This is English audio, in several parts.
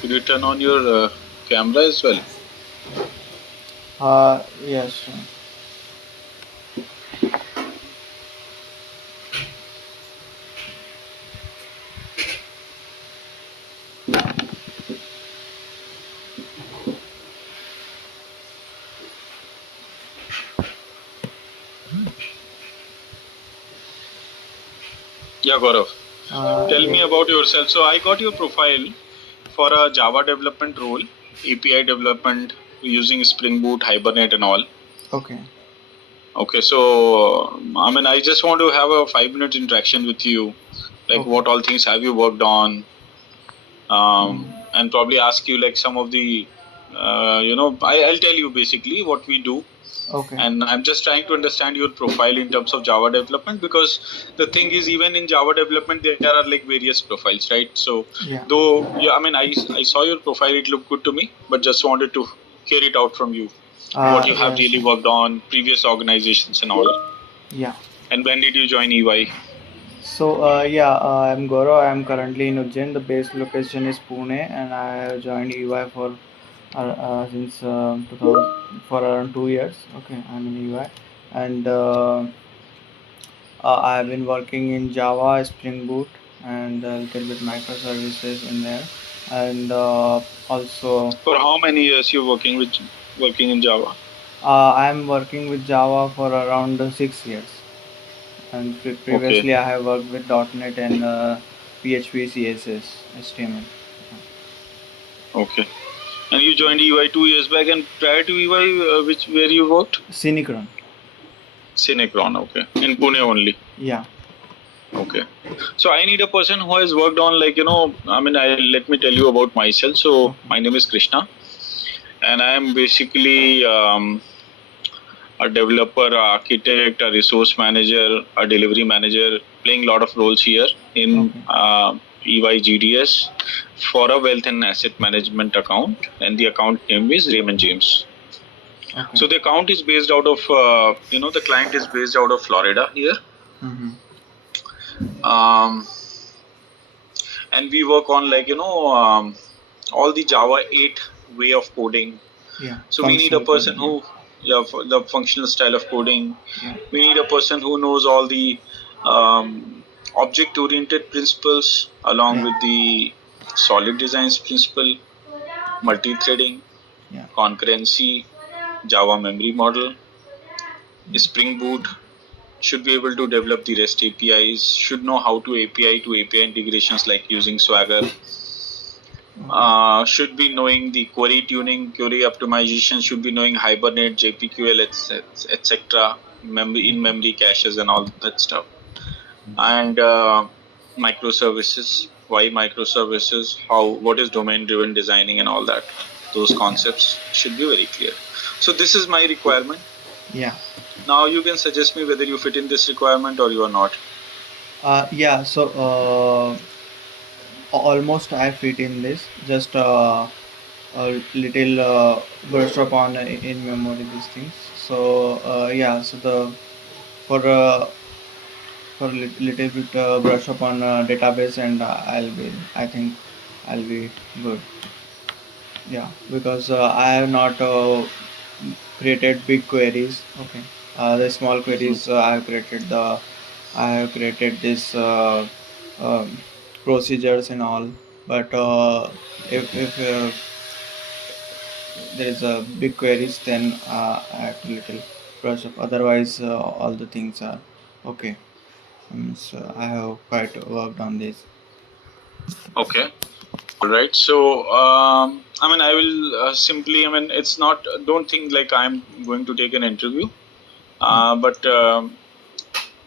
Could you turn on your camera as well? Yes, sure. Yeah, Gaurav. Tell Yeah. me about yourself. So I got your profile for a Java development role, API development using Spring Boot, Hibernate, and all. Okay. Okay, so I just want to have a 5 minute interaction with you. Like, Okay. what all things have you worked on? Mhm. And probably ask you like some of the, I'll tell you basically what we do. Okay. And I'm just trying to understand your profile in terms of Java development, because the thing is, even in Java development there are like various profiles, right? So Yeah. though, yeah, I saw your profile, it looked good to me, but just wanted to hear it out from you, what you have Yes. really worked on, previous organizations and all. Yeah. And when did you join EY? So, I'm Gaurav. I'm currently in Ujjain. The base location is Pune, and I have joined EY for since 2000 for around 2 years. Okay, I'm in EY, and I have been working in Java, Spring Boot, and a little bit microservices in there, and also For how many years you working in Java? I'm working with Java for around 6 years, and Okay, previously I have worked with .NET and PHP, CSS, HTML. okay. And you joined EY 2 years back, and prior to EY, which where you worked? Synchron. Cinecron, okay. In Pune only. Yeah. Okay. So I need a person who has worked on, like, let me tell you about myself. So Okay. my name is Krishna, and I am basically a developer, a architect, a resource manager, a delivery manager, playing a lot of roles here in Okay. EY GDS for a wealth and asset management account, and the account name is Raymond James. Okay. So the account is based out of, the client is based out of Florida here. Mm-hmm. Um, and we work on, like, all the Java 8 way of coding. Yeah. So we need a Functional person coding. Yeah. who, yeah, for the functional style of coding. Yeah. We need a person who knows all the object oriented principles along Yeah. with the solid designs principle, multi-threading, Yeah. concurrency, Java memory model, Spring Boot, should be able to develop the REST APIs, should know how to API integrations like using Swagger, Okay. should be knowing the query tuning, query optimization, should be knowing Hibernate, JPQL, etc., memory in Okay. memory caches and all that stuff. And microservices, why microservices, how, what is domain driven designing and all that. Those Yeah. concepts should be very clear. So this is my requirement. Yeah. Now you can suggest me whether you fit in this requirement or you are not. Yeah. So, almost I fit in this. Just a little brush up on in memory these things. So, yeah. So the for little bit brush up on database, and I think I'll be good. Yeah, because I have not created big queries. Okay. The small Mhm. queries I have created this um, procedures and all. But if there is a big queries, then I have to little brush up. Otherwise, all the things are okay. So I have quite worked on this. Okay. All right. So, I will simply, it's not, don't think like I'm going to take an interview, Yeah. but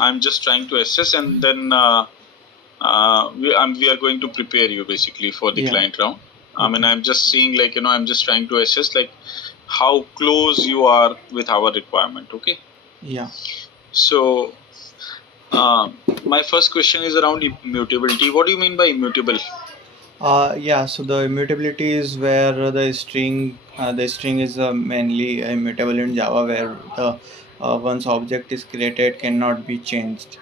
I'm just trying to assess, and then we are going to prepare you basically for the Yeah. client round. Okay. I'm just seeing, like, I'm just trying to assess, like, how close you are with our requirement. Okay. Yeah. So, my first question is around immutability. What do you mean by immutable? Yeah, so the immutability is where the string is mainly immutable in Java, where the once object is created cannot be changed,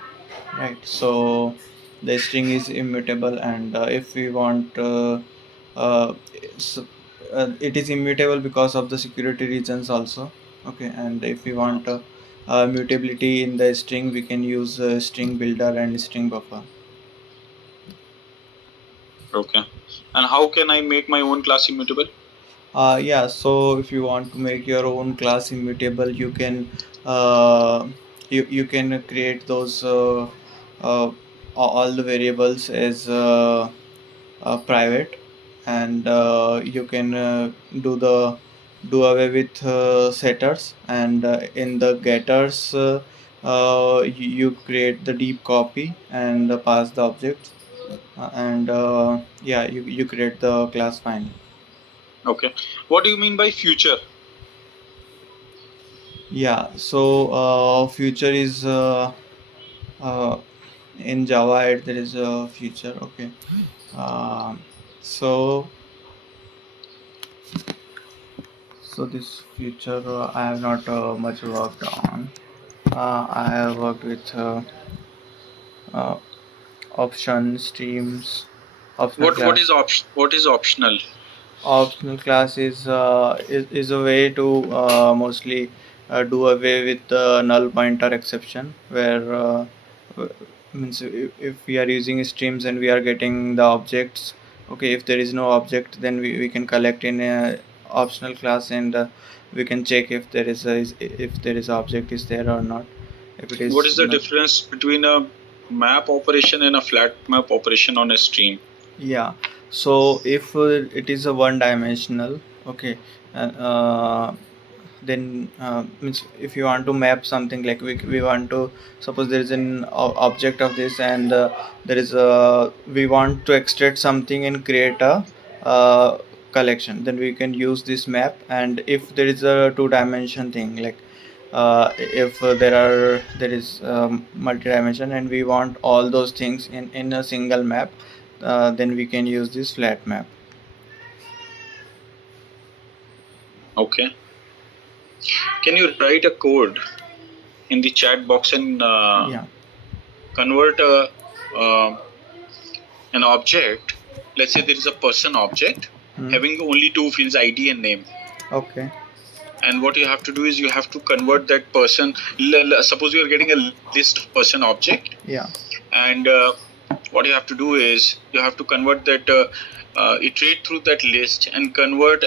right? So the string is immutable, and if we want uh, so, it is immutable because of the security reasons also. Okay, and if we Uh, want mutability in the string, we can use string builder and string buffer. okay. And how can I make my own class immutable? Yeah, so if you want to make your own class immutable, you can uh, you can create those all the variables as private, and you can do away with setters, and in the getters you create the deep copy and pass the objects, and yeah, you create the class finally. Okay. What do you mean by future? Yeah, so future is uh, in Java there is a future. Okay, so this future I have not much worked on. I have worked with uh, option streams, optional What class. is what is optional? Optional class is a way to mostly do away with the null pointer exception, where w- means if we are using streams and we are getting the objects. Okay, if there is no object, then we can collect in a optional class, and we can check if there is if there is object is there or not. If it What is is the not. difference between a map operation and a flat map operation on a stream? Yeah, so if it is a one dimensional, okay, and then means if you want to map something, like we want to suppose there is an object of this, and there is a we want to extract something and create a collection, then we can use this map. And if there is a two dimension thing, like if there is multi-dimension and we want all those things in a single map, then we can use this flat map. Okay. Can you write a code in the chat box and Yeah. convert uh, an object? Let's say there is a person object Hmm. having only two fields, ID and name. Okay. And what you have to do is you have to convert that person. Suppose you are getting a list of person object, Yeah. and what you have to do is you have to convert that, iterate through that list and convert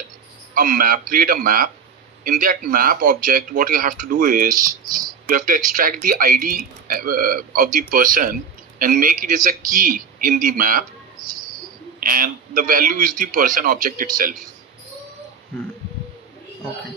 a map, create a map. In that map object, what you have to do is you have to extract the ID of the person and make it as a key in the map, and the value is the person object itself. Hmm. Okay.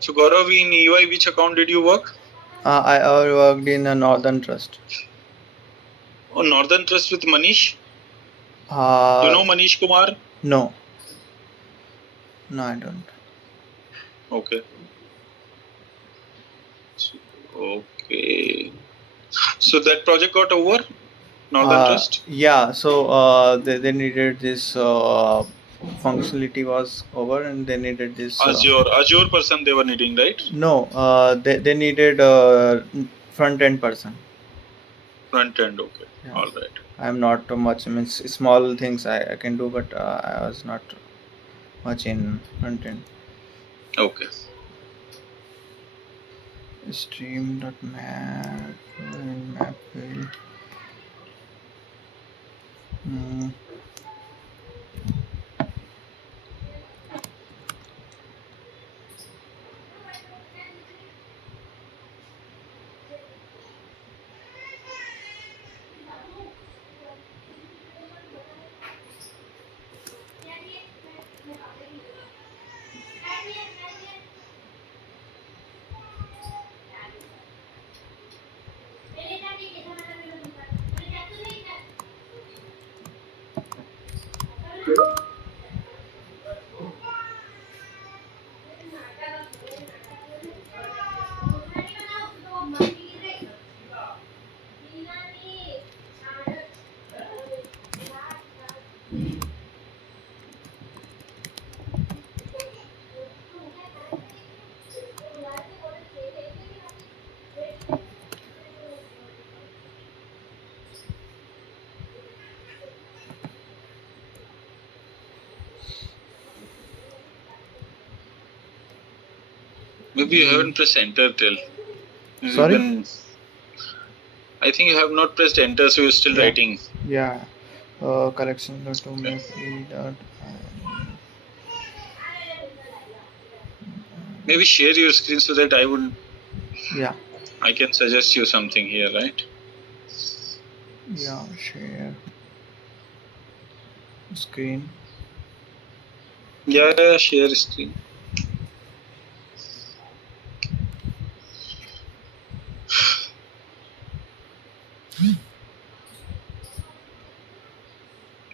So Gaurav, in EY, which account did you work? I worked in a Northern Trust. On Northern Trust with Manish. You Uh, know Manish Kumar? no. No, I don't. Okay. Okay. So that project got over, Northern Trust? Yeah, so they needed this functionality was over, and they needed this. Azure person they were needing, right? No, they needed front end person. Front end, okay. Yeah. All right. I'm not too much. I mean, small things I can do, but I was not much in front end. Okay. Stream.map and map field. Hmm. Maybe you haven't pressed enter till. You Sorry? can. I think you have not pressed enter, so you're still Yeah. writing. Yeah. Collection to Okay. make dot. Maybe share your screen so that Yeah. I can suggest you something here, right? Yeah. Share screen. Yeah, share screen.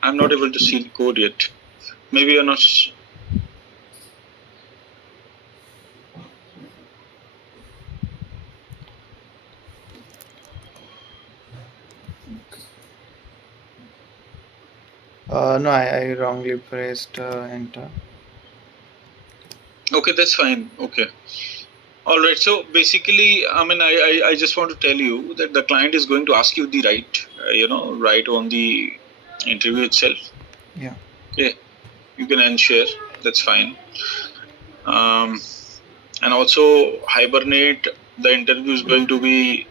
I'm not able to see the code yet. Maybe you're not. No, I wrongly pressed enter. Okay, that's fine. Okay. All right. So basically, I mean, I just want to tell you that the client is going to ask you the right on the interview itself. Yeah. Okay. You can end share. That's fine. And also Hibernate. The interview is going to be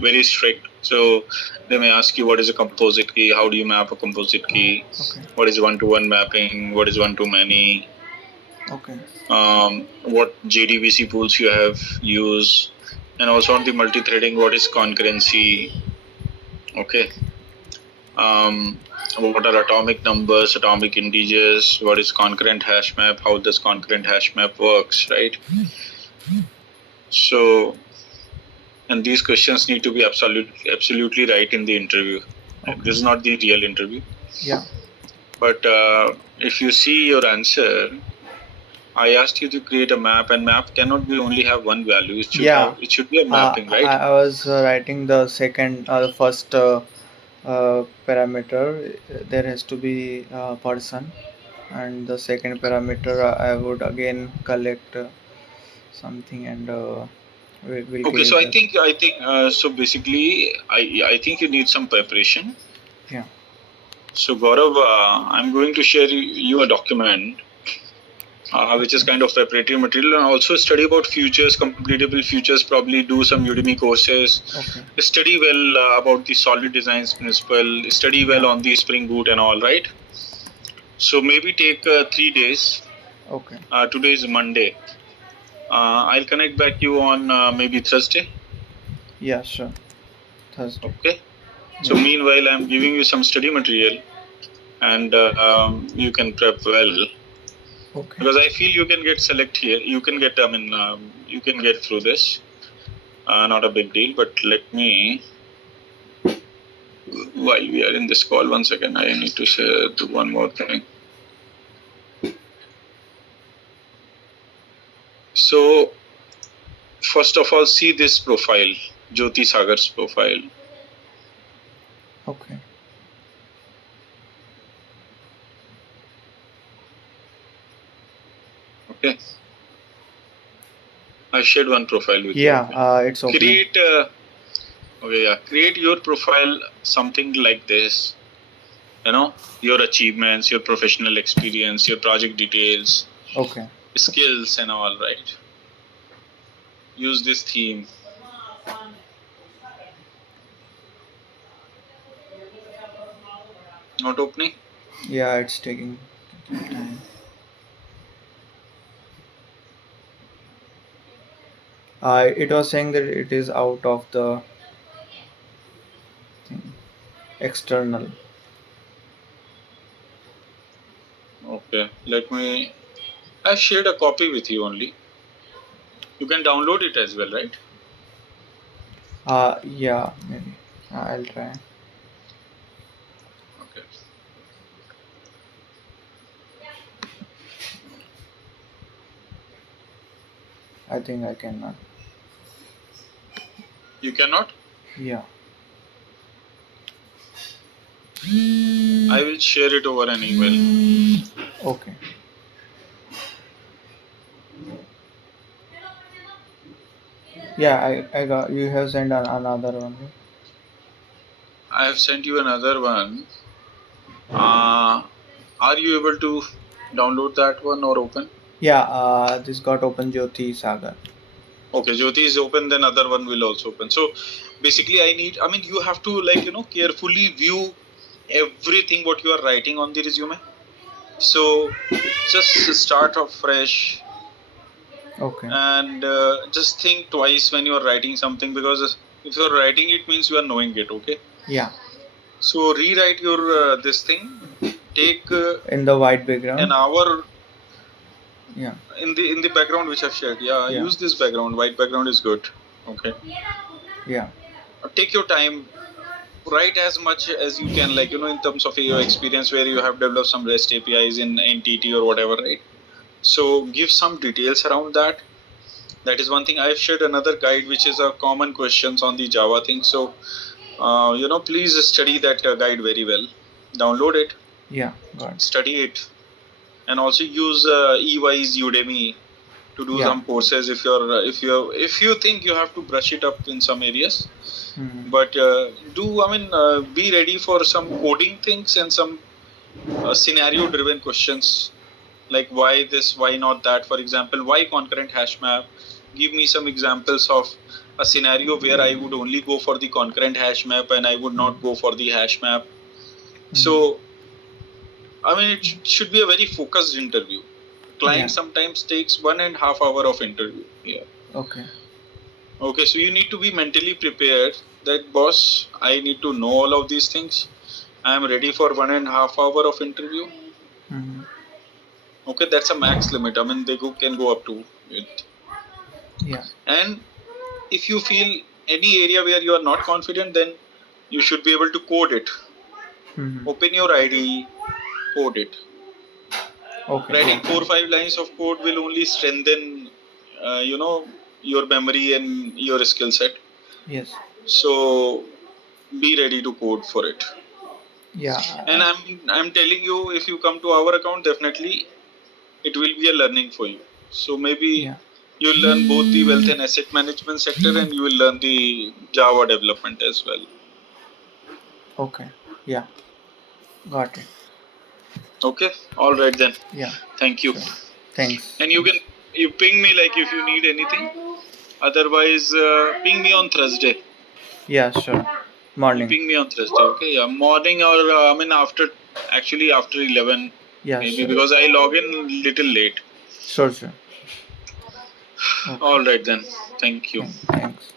very strict. So they may ask you what is a composite key, how do you map a composite key, Okay. what is one-to-one mapping, what is one-to-many, Okay. what JDBC tools you have used, and also on the multi-threading, what is concurrency, okay. What are atomic numbers, atomic integers, what is concurrent hash map, how does concurrent hash map works, right? So, and these questions need to be absolutely right in the interview. Okay. This is not the real interview. Yeah. But if you see your answer, I asked you to create a map, and map cannot be only have one value. Yeah. It should be a mapping, right? I was writing the first parameter. There has to be a person, and the second parameter I would again collect something and will Okay, create so that. I think so. Basically, I think you need some preparation. Yeah. So Gaurav, I'm going to share you a document which is kind of preparatory material, and also study about futures, completable futures. Probably do some Udemy courses. Okay. Study well about the solid designs principle. Study well Yeah. on the Spring Boot and all, right? So maybe take 3 days. Okay. Today is Monday. I'll connect back you on maybe Thursday. Yeah. Sure. Thursday. Okay. So Yeah. meanwhile, I'm giving you some study material, and you can prep well, Okay. because I feel you can get select here. You can get. I mean, you can get through this. Not a big deal. But let me, while we are in this call, 1 second. I need to do one more thing. So first of all, see this profile, Jyoti Sagar's profile. Okay. Okay. I shared one profile with you. Yeah. Okay. It's opening. Create. Okay. Yeah. Create your profile something like this. You know, your achievements, your professional experience, your project details, Okay. skills, and all. Right. Use this theme. Not opening. Yeah. It's taking time. It was saying that it is out of the thing. External. Okay. Let me. I shared a copy with you only. You can download it as well, right? Yeah. Maybe. I'll try. Okay. I think I cannot. You cannot? Yeah. I will share it over an email. Okay. Yeah, I got you have sent another one. Right? I have sent you another one. Are you able to download that one or open? Yeah, this got open Jyoti Sagar. Okay, Jyoti is open, then other one will also open. So basically, I mean, you have to carefully view everything what you are writing on the resume. So just start off fresh Okay. and just think twice when you are writing something, because if you are writing it means you are knowing it. Okay. Yeah. So rewrite your this thing. Take In the white background. an hour Yeah. in the background which I've shared. Yeah, Yeah. use this background. White background is good. Okay. Yeah. Take your time. Write as much as you can, in terms of your experience where you have developed some REST APIs in NTT or whatever, right? So give some details around that. That is one thing. I've shared another guide which is a common questions on the Java thing. So please study that guide very well. Download it, Yeah. Got it. study it, and also use EY's Udemy to do Yeah. some courses if you think you have to brush it up in some areas. Mhm. But be ready for some coding things and some scenario driven questions, like why this, why not that. For example, why concurrent hash map? Give me some examples of a scenario where I would only go for the concurrent hash map and I would not go for the hash map. So I mean, it should be a very focused interview. Client Yeah. sometimes takes 1.5 hours of interview. Yeah. Okay. Okay, so you need to be mentally prepared that, boss, I need to know all of these things. I am ready for 1.5 hours of interview. Mhm. Okay, that's a max limit. I mean, can go up to it. Yeah. And if you feel any area where you are not confident, then you should be able to code it. Mhm. Open your ID, code it. Okay. Writing Yeah. 4 or 5 lines of code will only strengthen, your memory and your skill set. Yes. So be ready to code for it. Yeah. And I'm telling you, if you come to our account, definitely it will be a learning for you. So maybe Yeah. you'll learn both the wealth and asset management sector, and you will learn the Java development as well. Okay. Yeah. Got it. Okay, all right then. Yeah. Thank you. Sure. Thanks. And Thanks. you ping me like if you need anything. Otherwise, ping me on Thursday. Yeah. Sure. You Morning. ping me on Thursday, okay? Yeah, morning or after 11 Yeah. maybe, Sure. because I log in little late. Sure. Sure. Okay. All right then. Thank you. Thanks.